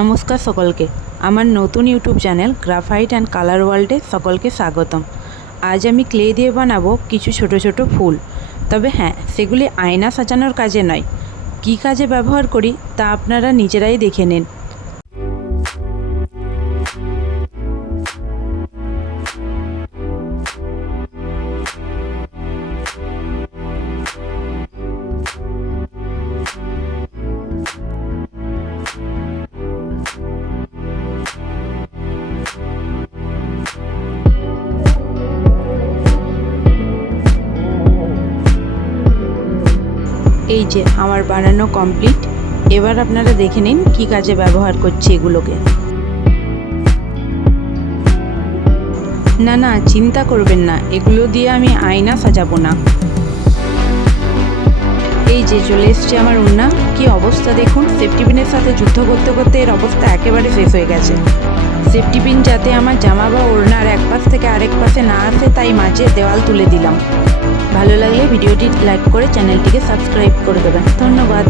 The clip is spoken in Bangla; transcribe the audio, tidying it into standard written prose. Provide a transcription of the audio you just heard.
নমস্কার সকলকে, আমার নতুন YouTube channel graphite and colour ওয়ার্ল্ডে সকলকে স্বাগতম। আজ আমি ক্লে দিয়ে বানাবো কিছু ছোট ছোট ফুল। তবে হ্যাঁ, সেগুলি আয়না সাজানোর কাজে নয়। কী কাজে ব্যবহার করি তা আপনারা নিজেরাই দেখে নিন। এই যে আমার বানানো কমপ্লিট। এবার আপনারা দেখে নিন কী কাজে ব্যবহার করছি এগুলোকে। না না, চিন্তা করবেন না, এগুলো দিয়ে আমি আয়না সাজাবো না। এই যে চলে এসছে আমার ওড়না। কি অবস্থা দেখুন, সেফটি পিনের সাথে যুদ্ধ করতে করতে এর অবস্থা একেবারে শেষ হয়ে গেছে। সেফটি পিন যাতে আমার জামা বা ওড়নার এক পাশ থেকে আরেক পাশে না আসে, তাই মাঝে দেওয়াল তুলে দিলাম। ভালো লাগলে ভিডিওটি লাইক করে চ্যানেলটিকে সাবস্ক্রাইব করে দেবেন। ধন্যবাদ।